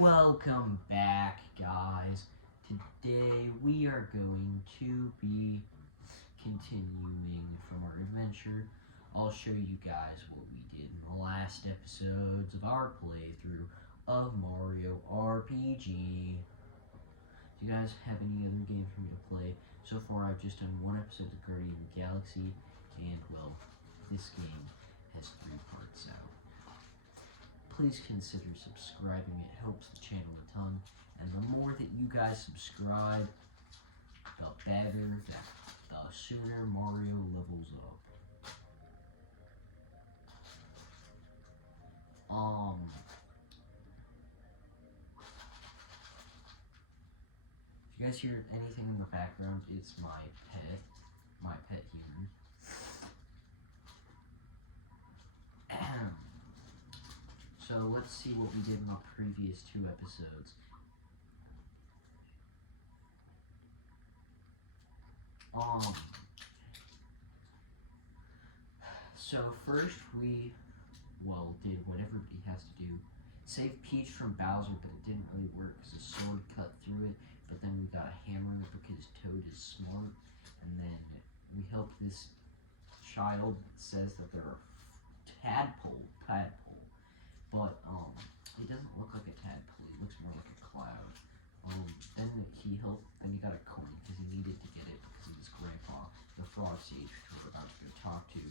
Welcome back, guys. Today we are going to be continuing from our adventure. I'll show you guys what we did in the last episodes of our playthrough of Mario RPG. Do you guys have any other game for me to play? So far, I've just done one episode of Guardian of the Galaxy, and well, this game has 3 parts out. Please consider subscribing, it helps the channel a ton, and the more that you guys subscribe, the better, the sooner Mario levels up. If you guys hear anything in the background, it's my pet human. So let's see what we did in the previous 2 episodes. So first we, did what everybody has to do. Save Peach from Bowser, but it didn't really work because his sword cut through it. But then we got a hammer because Toad is smart. And then we helped this child that says that they're a tadpole. But it doesn't look like a tadpole, it looks more like a cloud. Then he got a coin because he needed to get it because of his grandpa, the frog sage, who we're about to go talk to.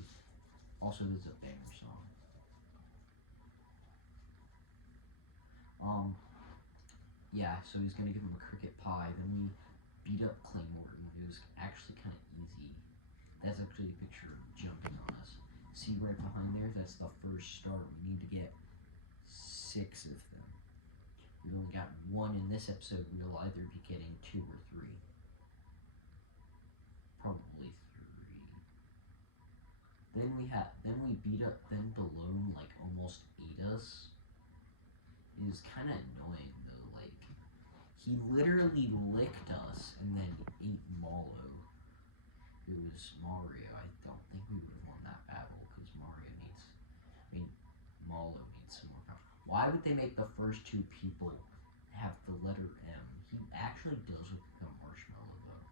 Also, there's a banger song. Yeah, so he's gonna give him a cricket pie. Then we beat up Claymore, and it was actually kind of easy. That's actually a picture of him jumping on us. See right behind there? That's the first star. We need to get 6 of them. We only got 1 in this episode. We'll either be getting 2 or 3. Probably 3. Then we beat up Ben Balloon, like almost ate us. It was kind of annoying though. Like he literally licked us and then ate Mallow. It was Mario. I don't think we would have won that battle because Mallow needs some more power. Why would they make the first 2 people have the letter M? He actually does look like a marshmallow though.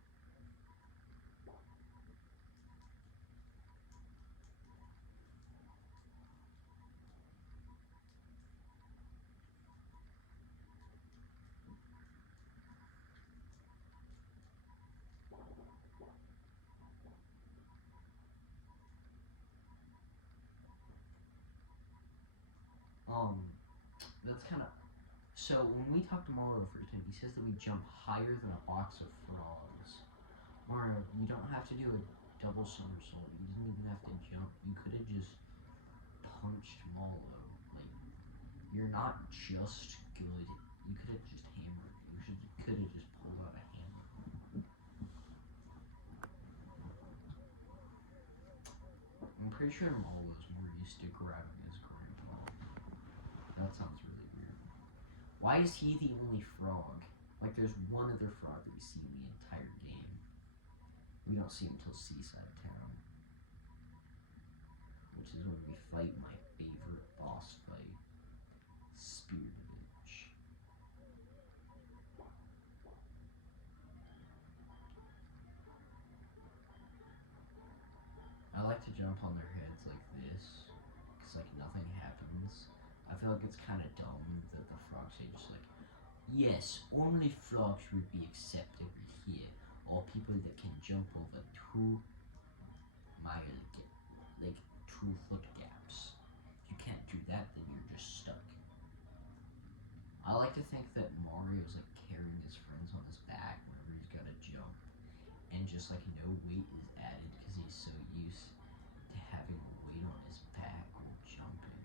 That's kind of... So, when we talked to Mario the first time, he says that we jump higher than a box of frogs. Mario, you don't have to do a double somersault. You didn't even have to jump. You could have just punched Mallow. Like, you're not just good. You could have just hammered. You could have just pulled out a hammer. I'm pretty sure Mallow's more used to grabbing his grandpa. That sounds really weird. Why is he the only frog? Like, there's one other frog that we see in the entire game. We don't see him until Seaside Town, which is when we fight my favorite boss fight, Spiritovich. I like to jump on their heads like this, because like nothing happens. I feel like it's kind of dumb that the frogs say just like, yes, only frogs would be accepted here, or people that can jump over 2 foot gaps. If you can't do that, then you're just stuck. I like to think that Mario's like carrying his friends on his back whenever he's gotta jump, and just like no weight is added because he's so used to having weight on his back while jumping.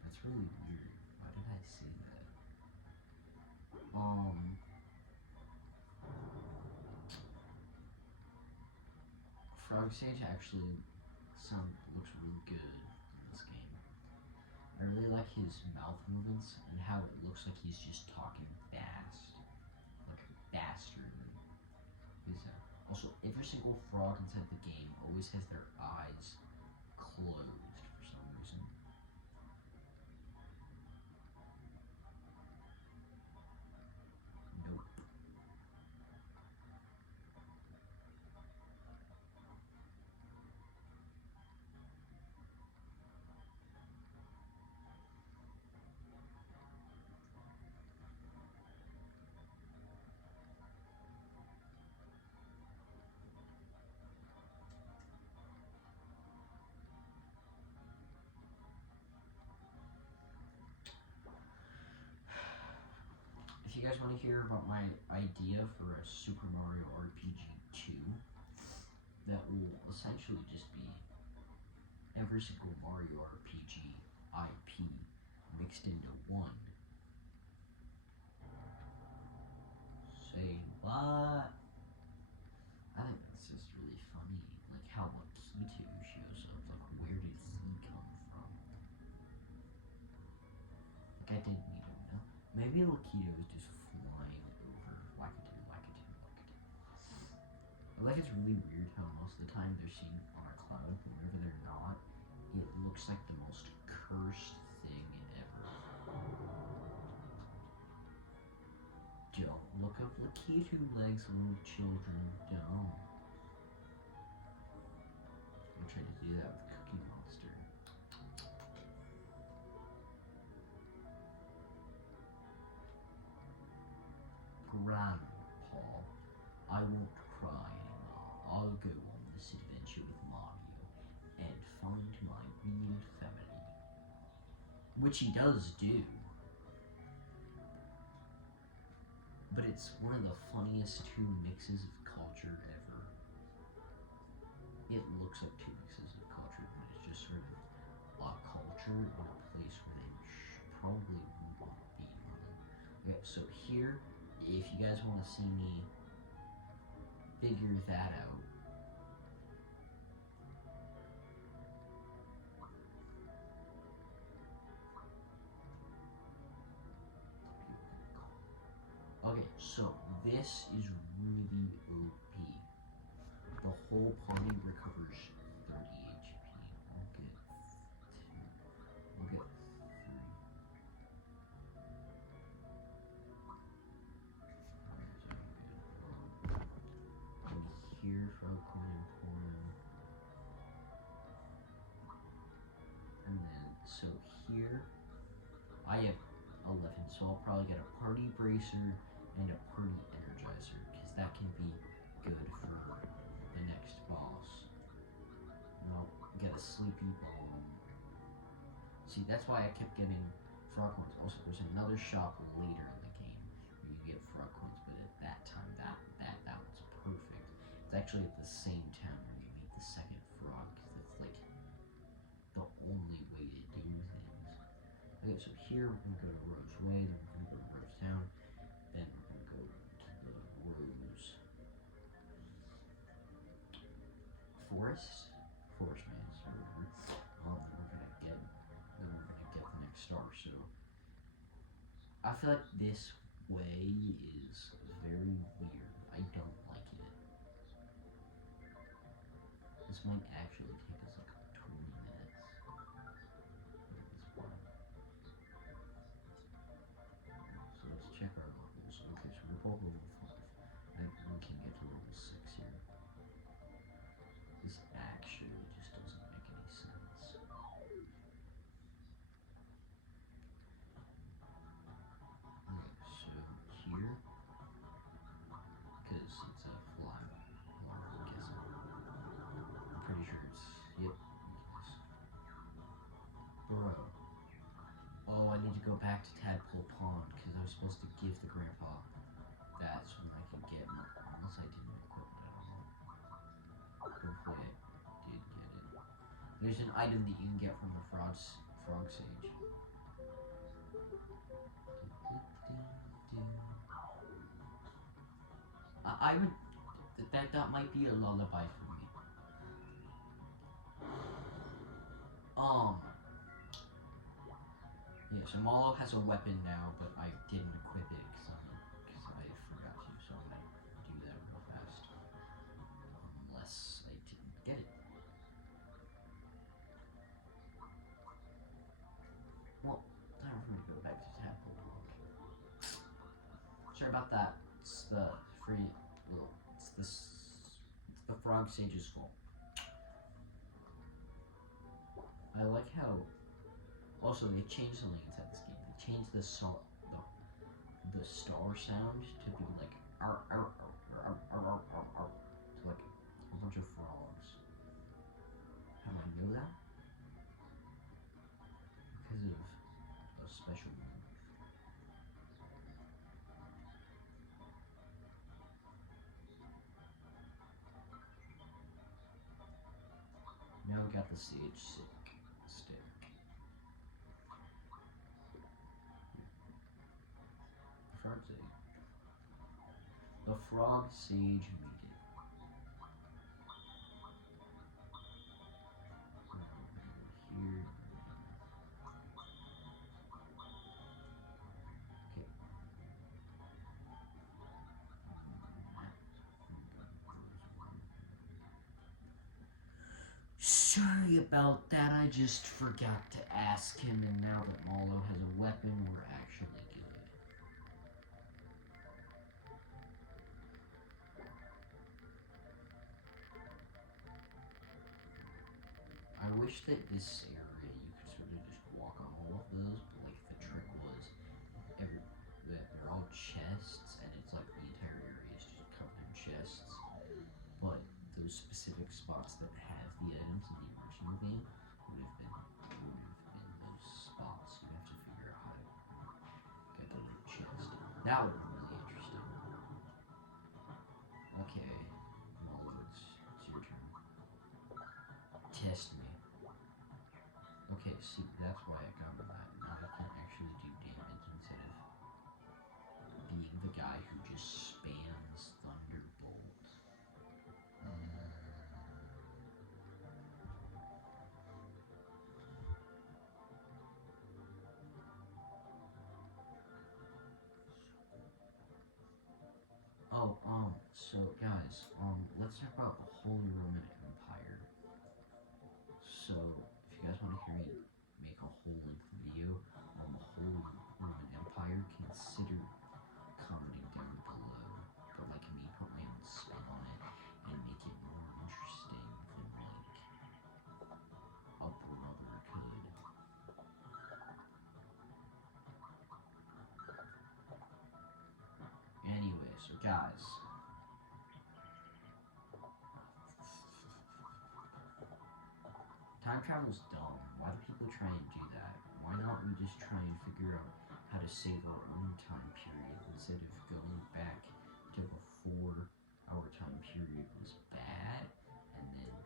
That's really weird. Why did I say that? Frog Sage actually looks really good in this game. I really like his mouth movements and how it looks like he's just talking fast, like faster than his. Also, every single frog inside the game always has their eyes closed for some reason. you guys want to hear about my idea for a Super Mario RPG 2, that will essentially just be every single Mario RPG IP mixed into one. Say what? I think that's just really funny, like how Lakitu shows up. Like, where did he come from? Like, I didn't even know. Maybe Lakitu is just flying over Lakitu. Like, it's really weird how most of the time they're seen on a cloud, but whenever they're not, it looks like the most cursed thing ever. Don't look up Lakitu legs, little children. Don't. I'm trying to do that with Cookie Monster. Grandpa, I won't cry anymore. I'll go on this adventure with Mario and find my real family. Which he does do. But it's one of the funniest two mixes of culture ever. It looks like two mixes of culture, but it's just sort of a culture in a place where they probably wouldn't want to be. Okay, so here, if you guys want to see me figure that out, okay, so this is really OP. The whole party recovers 30 HP. We'll get 2. We'll get 3. Here for Corn Emporium. And then, so here, I have 11, so I'll probably get a Party Bracer and a Party Energizer, because that can be good for the next boss. And I'll get a Sleepy Bone. See, that's why I kept getting frog coins. Also, there's another shop later in the game where you get frog coins, but at that time, that was perfect. It's actually at the same town where you meet the second frog, because it's like the only way to do things. Okay, so here we're gonna go to Rose Way, then we're gonna go to Rose Town, then we're gonna go to the Rose Forest, Forest Maze, or whatever. Then we're gonna get the next star. So I feel like this way is very weird. I don't like it. This might actually take us like 20 minutes. So let's check our levels. Okay, so we're both level 5. We can get to level 6 here. This actually just doesn't make any sense. Okay, so here, because it's a fly, I'm guessing. I'm pretty sure it's, yep, Bro. Oh, I need to go back to Tadpole Pond, because I was supposed to give the grandpa that so I can get more, unless I didn't equip it, I don't know. Hopefully I did get it. There's an item that you can get from the frog sage. I would, that might be a lullaby for me. Yeah, so Mallow has a weapon now, but I didn't equip it because I forgot to, so I'm gonna do that real fast. Unless I didn't get it. Well, time for me to go back to Tadpole Pond. Sorry about that. It's the free, well, it's the Frog Sage's fault. I like how, also they changed something inside this game. They changed the star sound to be like ar ar ar ar ar ar ar, to like a bunch of frogs. How do I know that? Because of a special move. got the sage stick. The frog's egg. The frog sage we did. Here. Okay. Sorry about that, I just forgot to ask him, and now that Mallow has a weapon, we're actually good. I wish that this area you could sort of just walk on all of those, but like the trick was that they're all chests, and it's like the entire area is just covered in chests. But those specific spots that have the items in the original game would have been those spots. You have to figure out how to get to the chest. That would be really interesting. Okay, Mallow, it's your turn. Test me. Okay, see, that's why I got that. Now I can actually do damage instead of being the guy who just spams Thunderbolt. Oh, so guys, let's talk about the Holy Roman Empire. So, if you guys want to hear me make a whole length video on the Holy Roman Empire, consider commenting down below. But like me, put my own spin on it and make it more interesting than like a brother could. Anyway, so guys. Time travel's dumb. Why do people try and do that? Why not we just try and figure out how to save our own time period instead of going back to before our time period was bad, and then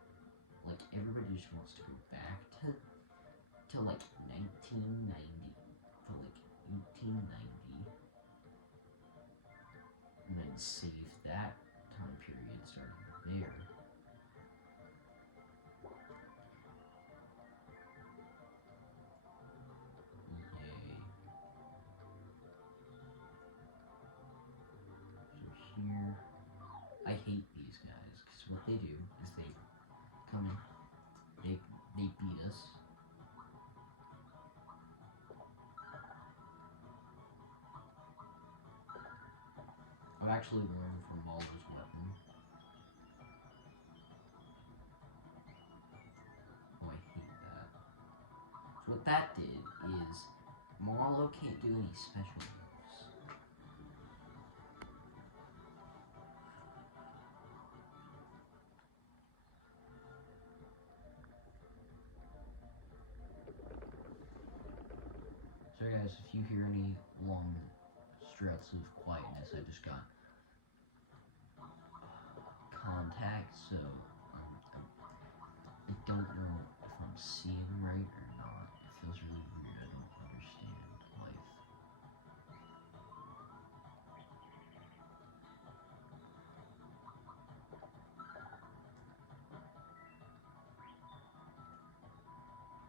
like everybody just wants to go back to like 1990 to like 1890 and then save that time period starting there. Here. I hate these guys because what they do is they come in, they beat us. I've actually learned from Baldur's weapon. Oh, I hate that. So what that did is Mallow can't do any special moves. So guys, if you hear any long stretches of quietness, I just got contact, so I don't know if I'm seeing right or not. It feels really weird. I don't understand life.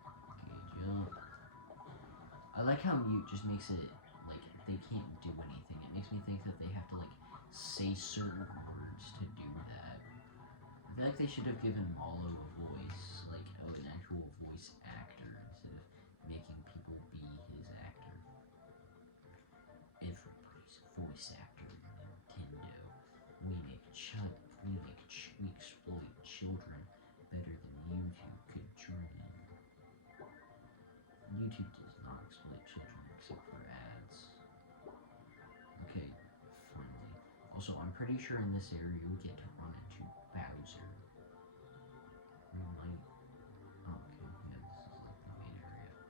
Okay, jump. I like how mute just makes it like they can't do anything. It makes me think that they have to like say certain words to do that. I feel like they should have given Mallow a voice, like an actual voice actor, instead of making people be his actor. Everybody's a voice actor in Nintendo. We exploit children better than YouTube could dream. YouTube does not exploit children except for ads. Okay, finally. Also, I'm pretty sure in this area we get to run into Bowser. We might. Oh, okay, yeah, this is like the main area.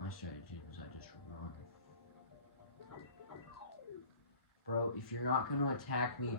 My strategy is I just run. Bro, if you're not gonna attack me,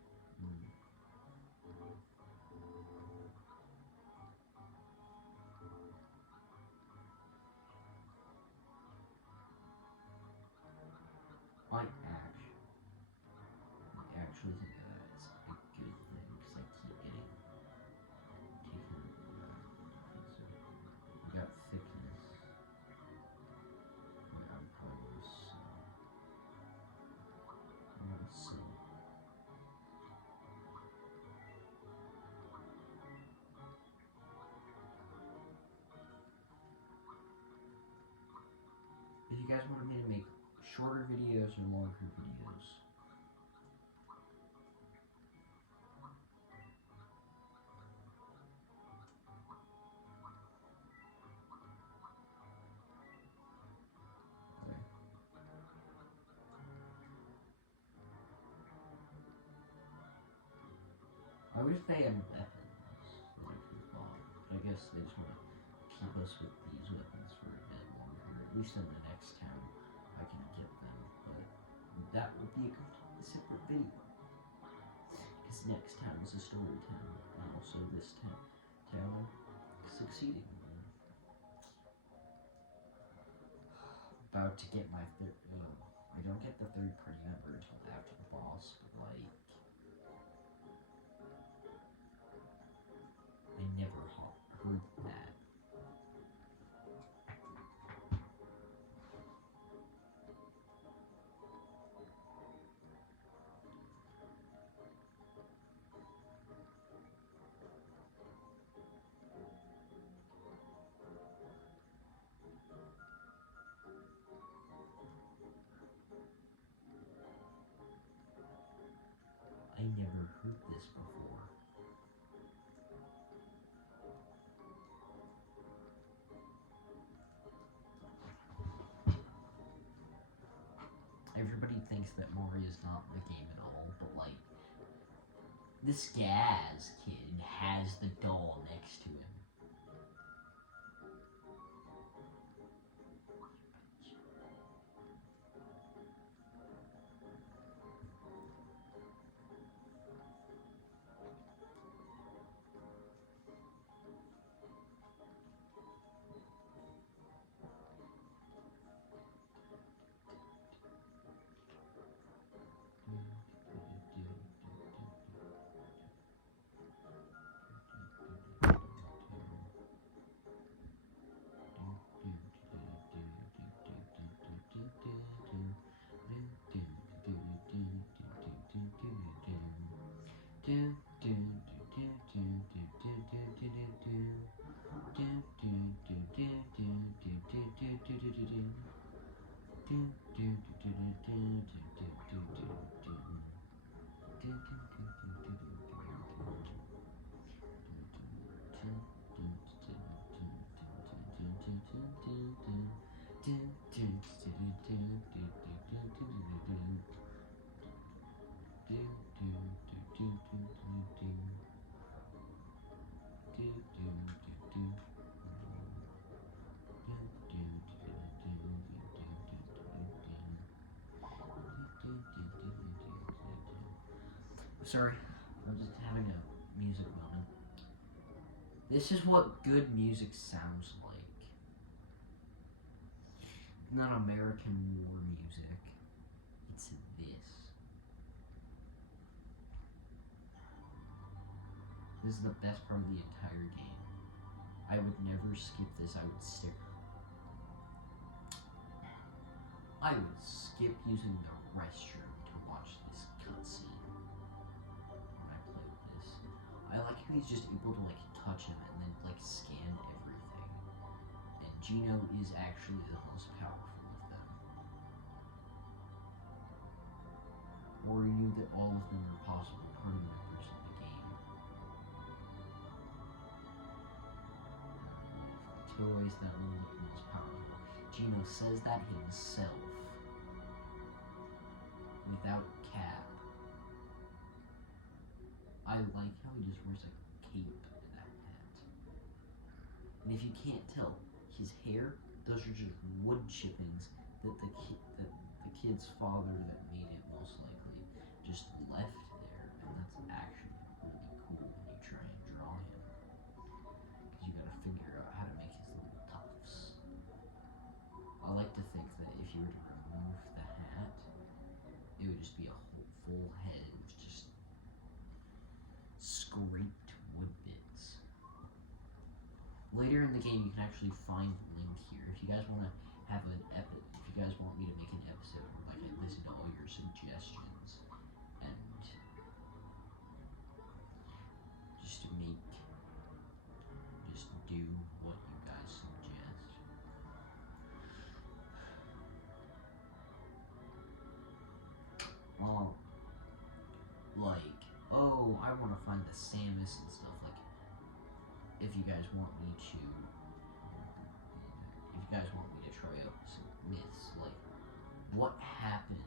shorter videos or longer videos? Okay. I wish they had weapons that I could have bought, but I guess they just want to keep us with these weapons for a bit longer. At least in the next town, I can get them, but that would be a completely separate video. Because next town is a story town, and also this town succeeding. About to get my third. I don't get the third party member until after the boss, but like. I never heard that. I never heard this before. Everybody thinks that Mori is not in the game at all, but like, this Gaz kid has the doll next to him. Sorry, I'm just having a music moment. This is what good music sounds like. Not American war music. It's this. This is the best part of the entire game. I would never skip this. I would skip using the restroom to watch this cutscene when I play with this. I like how he's just able to like touch him and then like scan everything. And Geno is actually the most powerful of them. Or he knew that all of them are possible party members in the game. Toys that will look most powerful. Geno says that himself. Without cap. I like how he just wears a cape and a hat. And if you can't tell, his hair, those are just wood chippings that the kid's father that made it most likely just left there, and that's actually really cool when you try and draw him. Because you gotta figure out how to make his little tufts. I like to think that if you were to remove the hat, it would just be a whole full head with just scraped wood bits. Later in the game, you can actually find the link here. If you guys want to have if you guys want me to make an episode where like I listen to all your suggestions and just do what you guys suggest. oh, I want to find the Samus and stuff, like, if you guys want me to, try out some myths, like, what happens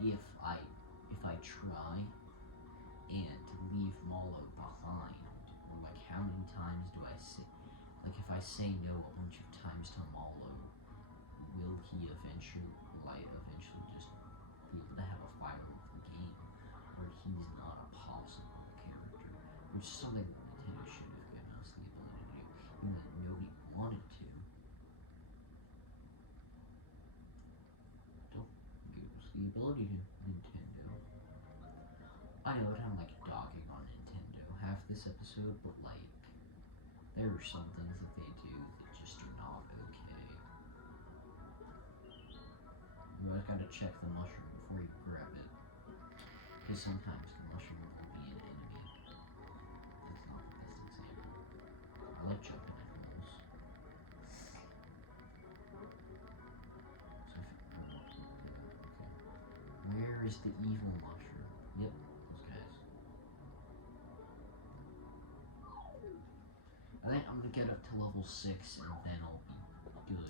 if I try and leave Mallow behind? Like, how many times do I say, like, if I say no a bunch of times to Mallow, will he eventually just be able to have a final of the game, where he's not a possible character, which is something Nintendo should have given us the ability to do, even though nobody wanted to. Don't give us the ability to, Nintendo. I know it, I'm like dogging on Nintendo half this episode, but like, there are some things that they do that just are not okay. You always gotta check the mushroom before you grab it, because sometimes the mushroom will be an enemy. That's not the best example. I like jumping at walls. Where is the evil mushroom? Yep, those guys. I think I'm gonna get up to level 6 and then I'll be good.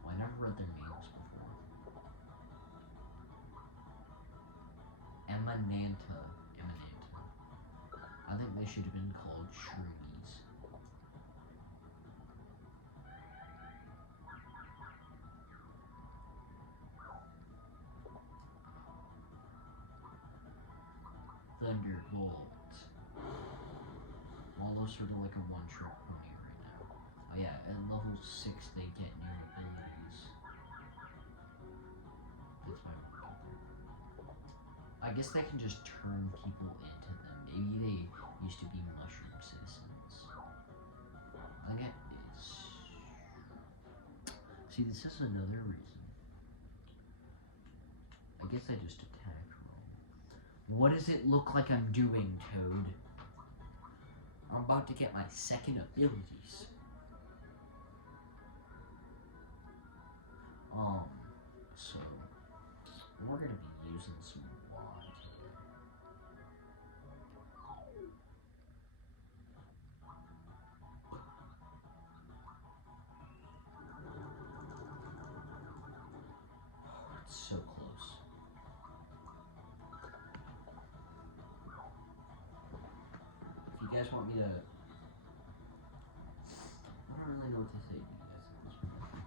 Well, I never read their names before. Emananta. I think they should have been called Shreenies. Thunderbolt. Almost sort of like a one-trick pony right now. Oh yeah, at level 6 they get new abilities. That's my one. I guess they can just turn people into them. Maybe they used to be mushroom citizens. I think it is. See, this is another reason. I guess I just attacked wrong. What does it look like I'm doing, Toad? I'm about to get my second abilities. So we're gonna be using some water. It's so close. If you guys want me to, I don't really know what to say to you guys at this point.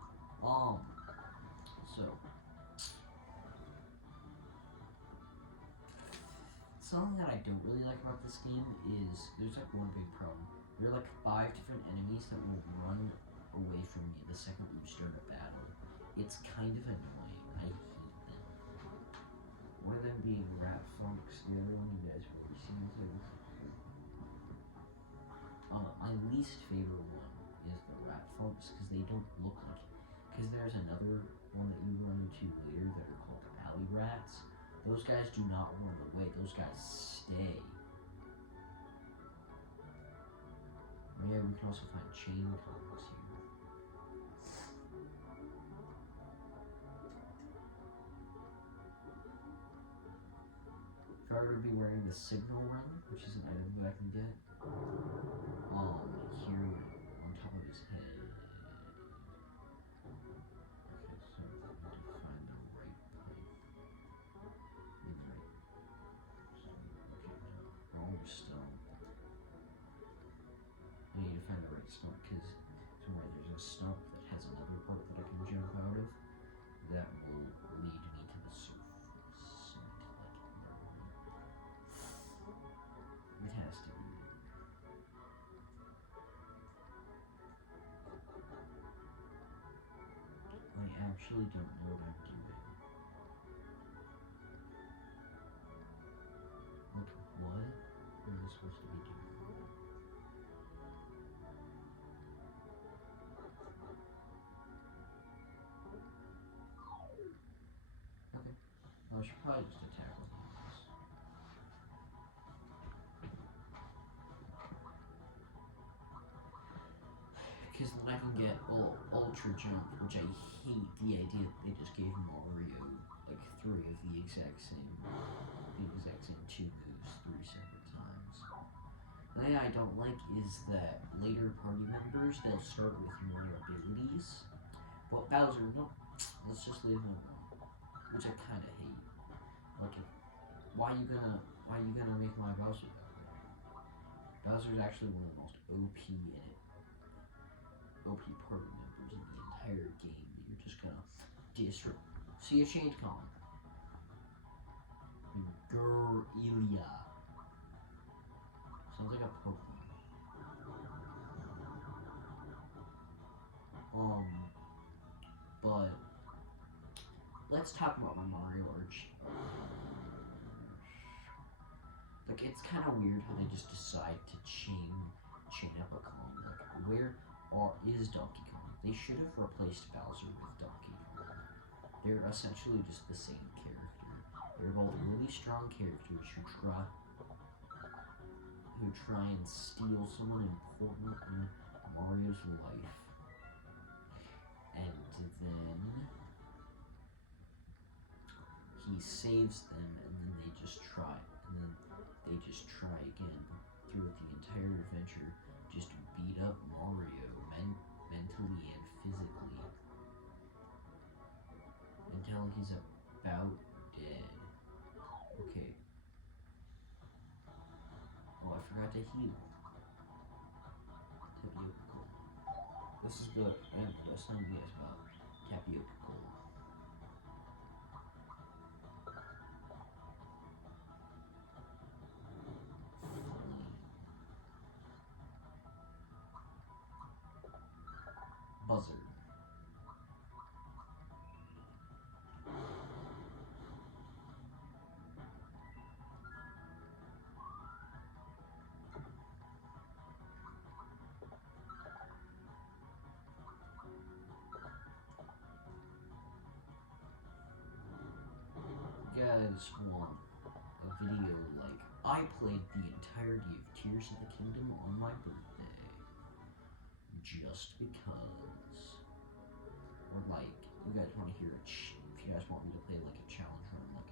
So something that I don't really like about this game is there's like one big problem. There are like 5 different enemies that will run away from you the second you start a battle. It's kind of annoying. I hate them. One of them being Rat Funks, the other one you guys have already seen. My least favorite one is the Rat Funks because they don't look like. Because there's another one that you run into later that are called the Alley Rats. Those guys do not run away. Those guys stay. Oh yeah, we can also find chain combos here. If I were to be wearing the Signal Ring, which is an item that I can get, here on top of his head. Okay, so I need to find the right pipe. Wrong stone. I need to find the right stump because somewhere there's a stump that has another part that I can jump out of that will lead me to the surface. It has to be. I actually don't know what I'm doing. Like, what am I supposed to be doing? Okay. Well, I should probably just attack with this. Because then I can get all Ultra Jump, which I hate the idea that they just gave Mario like 3 of the exact same 2 moves 3 separate times. The thing I don't like is that later party members, they'll start with more abilities. But Bowser, no, let's just leave him alone. Which I kinda hate. Like, why you gonna make my Bowser that way? Bowser's actually one of the most OP party members in the entire game that you're just gonna disrupt. See a change coming. Ilia. Sounds like a Pokemon. But let's talk about my Mario Arch. Like, it's kind of weird how they just decide to chain up a Kong. Like, where is Donkey Kong? They should have replaced Bowser with Donkey Kong. They're essentially just the same character. They're both really strong characters who try and steal someone important in Mario's life. And then he saves them, and then they just try again throughout the entire adventure, just beat up Mario mentally and physically until he's about dead. Okay. Oh, I forgot to heal. Tapioca Cola. This is the end of the song you guys about Tapioca Cola. Buzzard. You guys want a video like I played the entirety of Tears of the Kingdom on my birthday just because, or like you guys want to hear if you guys want me to play like a challenge run like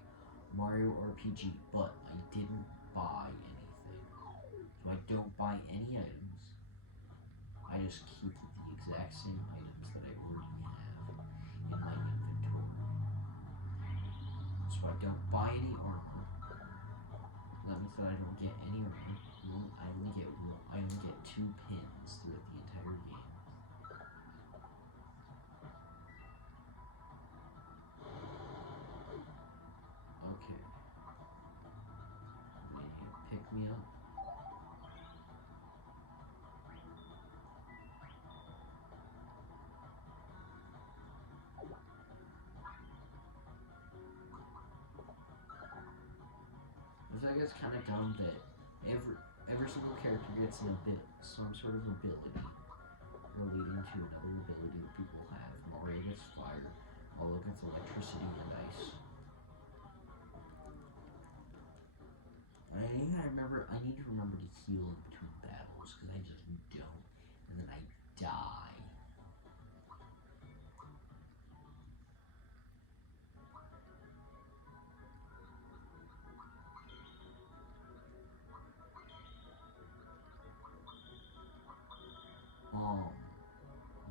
Mario RPG, but I didn't buy anything, so I don't buy any items. I just keep the exact same items that I already have in my inventory. So I don't buy any armor. That means that I don't get any armor. I only get 2 pins throughout the entire game. Okay. They need to pick me up. I think it's kind of dumb that every single character gets some sort of ability relating to another ability that people have. Mario gets fire, Olo gets electricity and ice. I need to remember to heal in between battles because I just don't, and then I die.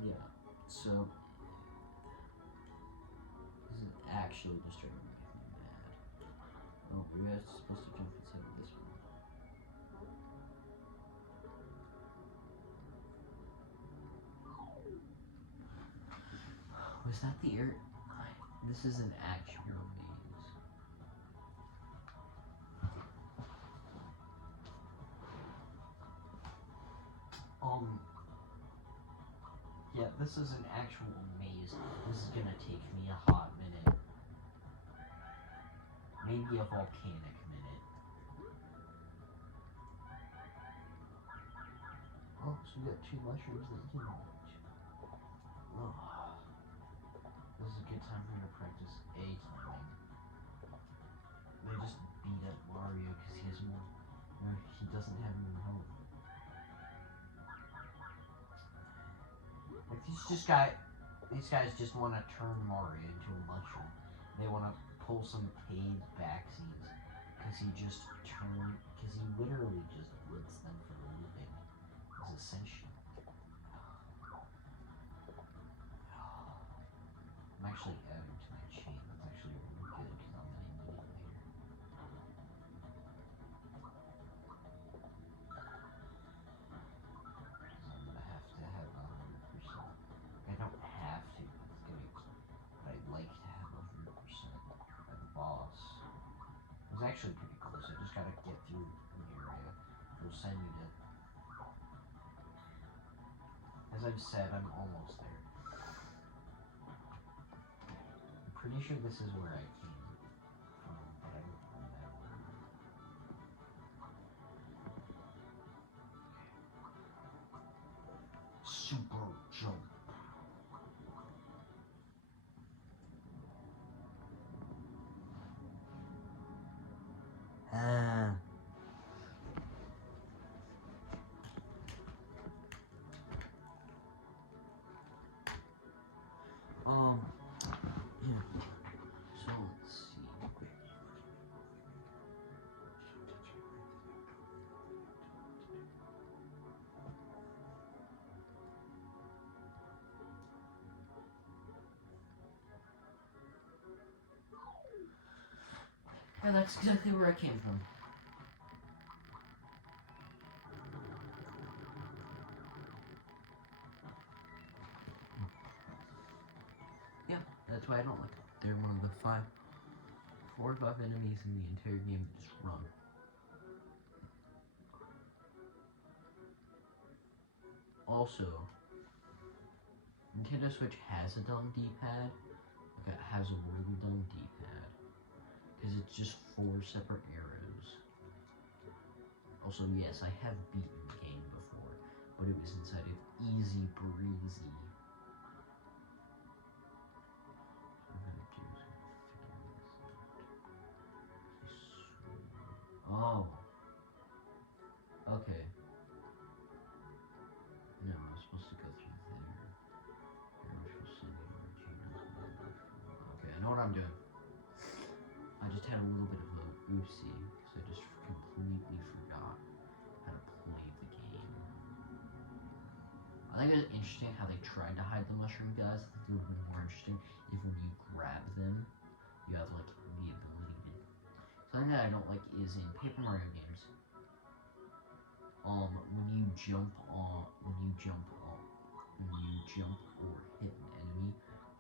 Yeah, so this is actually just trying to make me mad. Oh, you guys are supposed to jump inside of this one. Was that the air? This is an actual maze. Yeah, this is an actual maze. This is gonna take me a hot minute. Maybe a volcanic minute. Oh, so we got 2 mushrooms that you can reach. Oh. This is a good time for me to practice A timing. They just beat up Mario because he doesn't have more health. Like, he's just got These guys just want to turn Mario into a mushroom. They want to pull some paid vaccines because he literally just eats them for a living. Is essential. I'm actually adding to my chain. That's actually really good because I'll need money later. I'm gonna have to have 100%. I don't have to. It's gonna be, but I'd like to have 100%. Like boss. It was actually pretty close. I just gotta get through the area. It'll send you to. As I've said, I'm almost there. I'm pretty sure this is where I came from, but I don't remember. Super jump. Yeah. So let's see. Yeah, that's exactly where I came from. Yeah, that's why I don't like them. They're one of the 4 or 5 enemies in the entire game that just run. Also, Nintendo Switch has a dumb D-pad. Like it has a really dumb D-pad. Because it's just 4 separate arrows. Also, yes, I have beaten the game before, but it was inside of Easy Breezy. Oh. Okay. No, I was supposed to go through there. Okay, I know what I'm doing. I just had a little bit of a oopsie, because I just completely forgot how to play the game. I think it's interesting how they tried to hide the mushroom guys. I think it would be more interesting if when you grab them, you have like the ability to. Something that I don't like is in Paper Mario games. When you jump or hit an enemy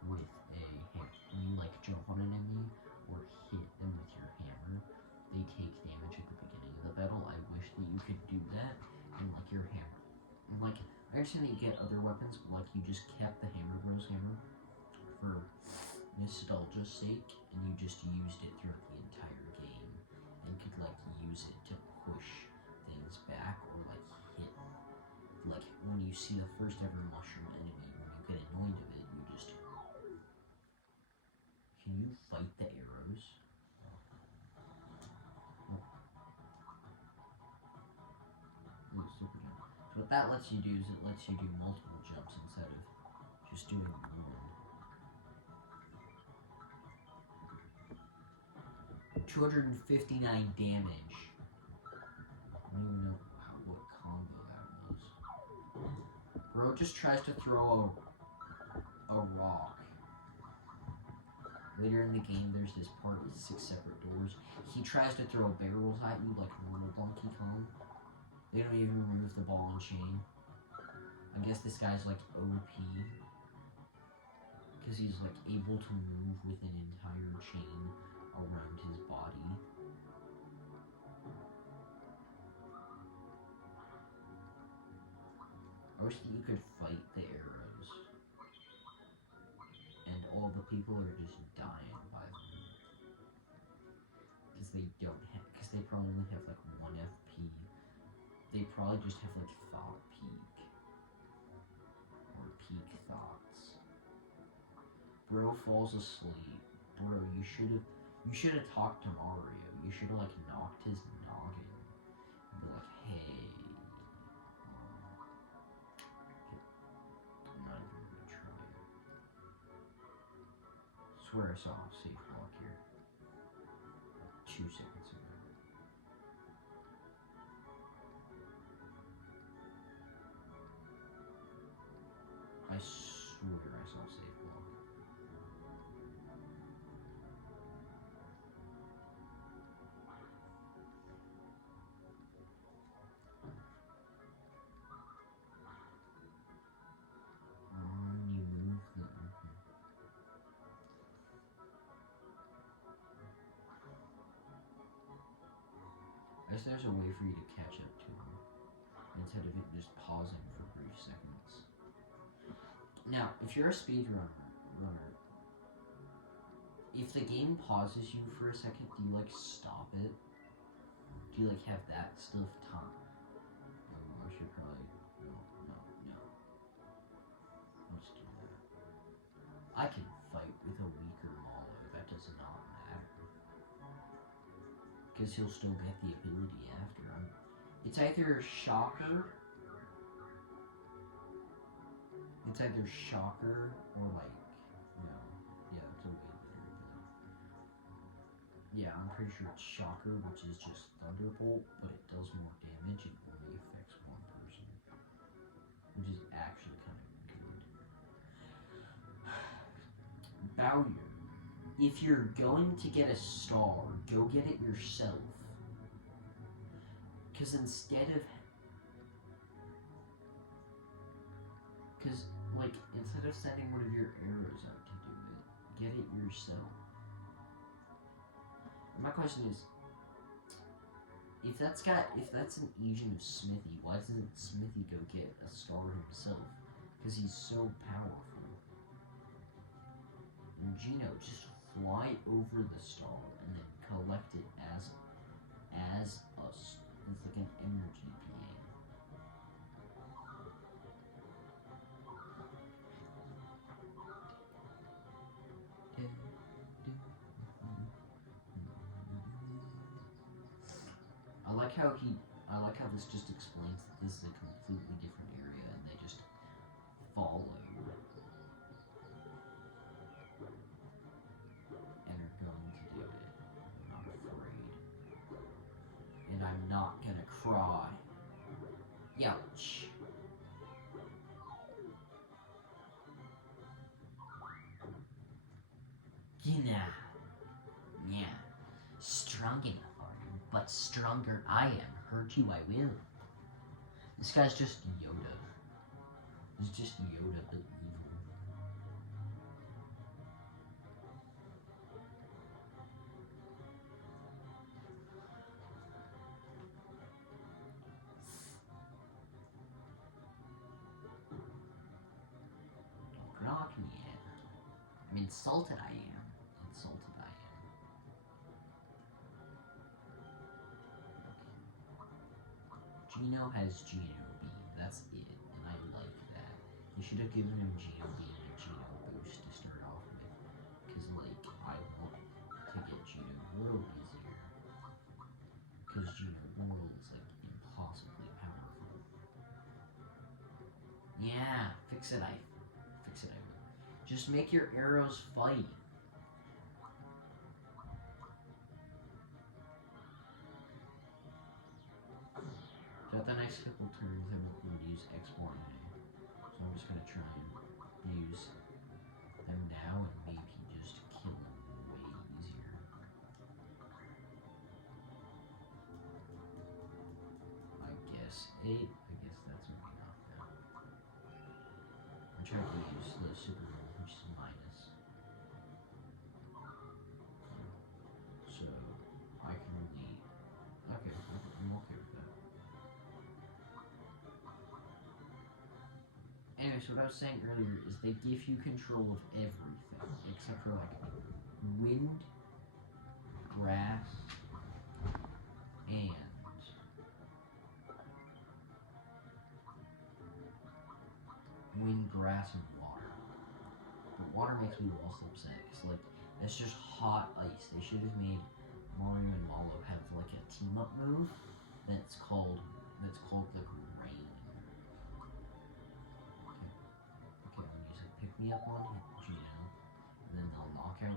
with a hammer, when you like jump on an enemy or hit them with your hammer, they take damage at the beginning of the battle. I wish that you could do that and like your hammer. Like I understand that you get other weapons, but like you just kept the Hammer Bros hammer for nostalgia's sake, and you just used it throughout the entire game, and could like use it to push things back or like hit. Like when you see the first ever mushroom enemy, when you get annoyed of it, you just. Can you fight the arrows? Super jump. So what that lets you do is it lets you do multiple jumps instead of just doing one. 259 damage. I don't even know what combo that was. Bro just tries to throw a rock. Later in the game, there's this part with 6 separate doors. He tries to throw barrels at you like normal Donkey Kong. They don't even remove the ball and chain. I guess this guy's like OP. Because he's like able to move with an entire chain around his body. I wish that you could fight the arrows. And all the people are just dying by them. Because they don't have, because they probably only have like 1 FP. They probably just have like Thought Peak. Or Peak Thoughts. Bro falls asleep. Bro, you should have talked to Mario. You should have like knocked his noggin. And be like, hey. I'm not even gonna try it. swear I saw a safe block here. 2 seconds ago. I swear I saw a safe block. You move them. I guess there's a way for you to catch up to him instead of it just pausing for brief seconds. Now, if you're a speedrunner, if the game pauses you for a second, do you like stop it? Do you like have that still time? Oh, I should probably no. Let's do that. I can fight with a weaker Mallow. That does not matter. Because he'll still get the ability after him. It's either Shocker. It's either Shocker or like, no. Yeah, it's a way better. Yeah, I'm pretty sure it's Shocker, which is just Thunderbolt, but it does more damage and only affects one person. Which is actually kind of good. Bowyer. If you're going to get a star, go get it yourself. Because instead of sending one of your arrows out to do it, get it yourself. And my question is, if that's an agent of Smithy, why doesn't Smithy go get a star himself? Because he's so powerful. And Gino, just fly over the star and then collect it as us. It's like an energy PA. I like how this just explains that this is a completely different area and they just follow and are going to do it. I'm not afraid. And I'm not gonna cry. Youch. Yeah. Strong enough, are you? But stronger I am. Hurt you I will. This guy's just Yoda. He's just Yoda, but evil. Don't knock me in. I'm insulted I am. Gino has Geno Beam, that's it, and I like that. You should have given him Geno Beam and Geno Boost to start off with, because, like, I want to get Geno Whirl easier, because Geno Whirl is, like, impossibly powerful. Yeah, fix it, I will. Just make your arrows fight. Throughout the next couple turns, I won't be able to use Export A. So I'm just going to try and use them now and maybe just kill them way easier. I guess that's maybe not that. I'm trying to use the Super Roll, which is minus. So I can only... Okay, I'm okay with that. Anyway, so what I was saying earlier is they give you control of everything, except for like wind, grass, and water. But water makes me also upset, because like, that's just hot ice. They should have made Mario and Mallow have like a team-up move that's called like rain. Okay, I'm gonna use a pick-me-up one, hit Geno, and then they'll knock out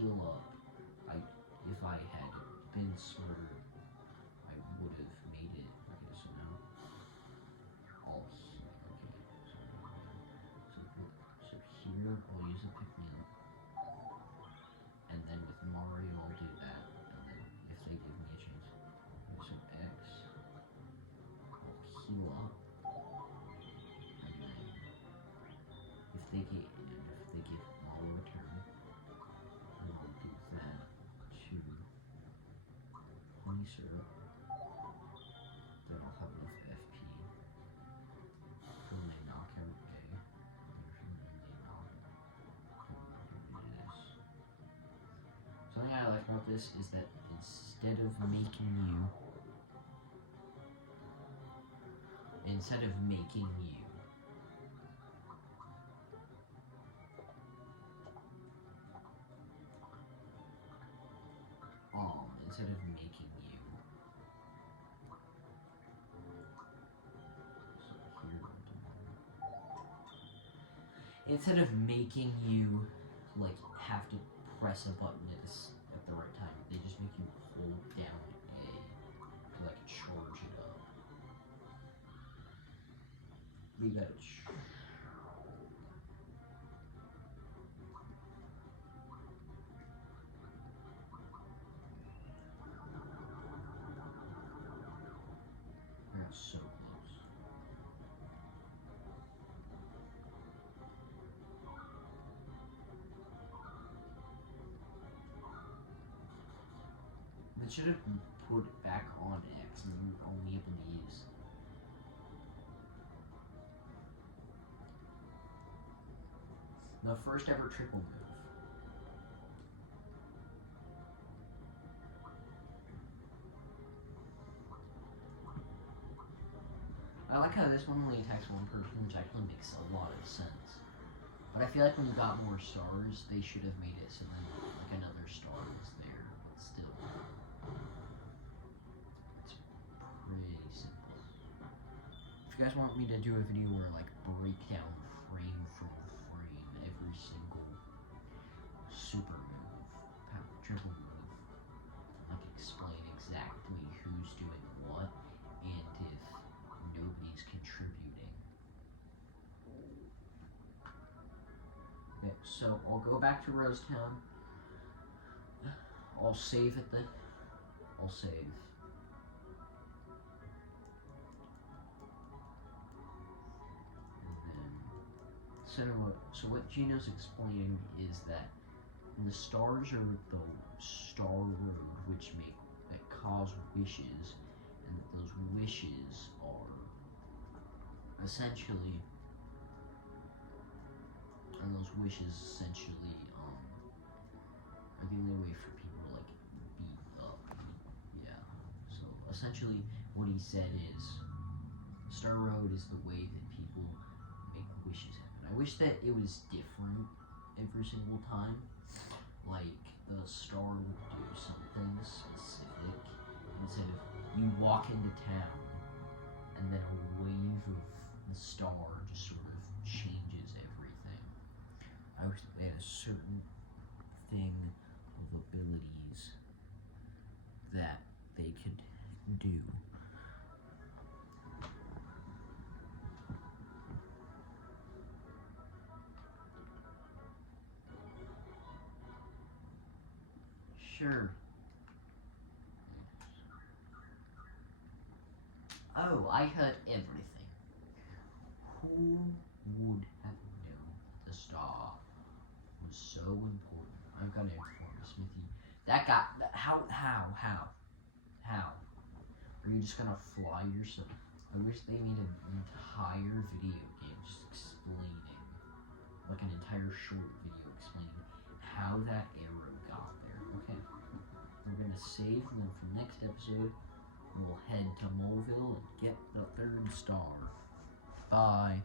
heal up. If I had been smarter, I would have made it. Okay, so now I'll so here I'll use a pick me up, and then with Mario I'll do that, and then if they give me a chance, so X, I'll heal up, and then if they give Mario a turn, then I'll do that to honey syrup. Then I'll have enough FP for my knockout day. Something I like about this is that instead of making you, instead of making you like have to press a button at the right time, they just make you hold down A to like charge it up. You gotta We're so close. They should have put it back on X and you were only able to use. The first ever triple move. I like how this one only attacks one person, which actually makes a lot of sense. But I feel like when you got more stars, they should have made it so then like another star was there. But still, it's pretty simple. If you guys want me to do a video where I like break down frame from frame every single super move, triple move, like explain exactly who's doing what and if nobody's contributing. Okay, so I'll go back to Rosetown. I'll save. And then, so what Gino's explaining is that the stars are the star road that cause wishes, and that those wishes are essentially are the only way for people to like beat up. Yeah. So essentially what he said is Star Road is the way that people make wishes happen. I wish that it was different every single time. Like the star would do something specific instead of you walk into town and then a wave of the star just sort of changes everything. I wish that they had a certain thing of abilities that they could do. Sure. Oh, I heard everything. Who would have known the star was so important? I'm gonna inform Smithy. That guy. How? Are you just gonna fly yourself? I wish they made an entire video game just explaining, like an entire short video explaining how that arrow got there. Okay. We're gonna save, and then for the next episode, we'll head to Moleville and get the 3rd star. Bye.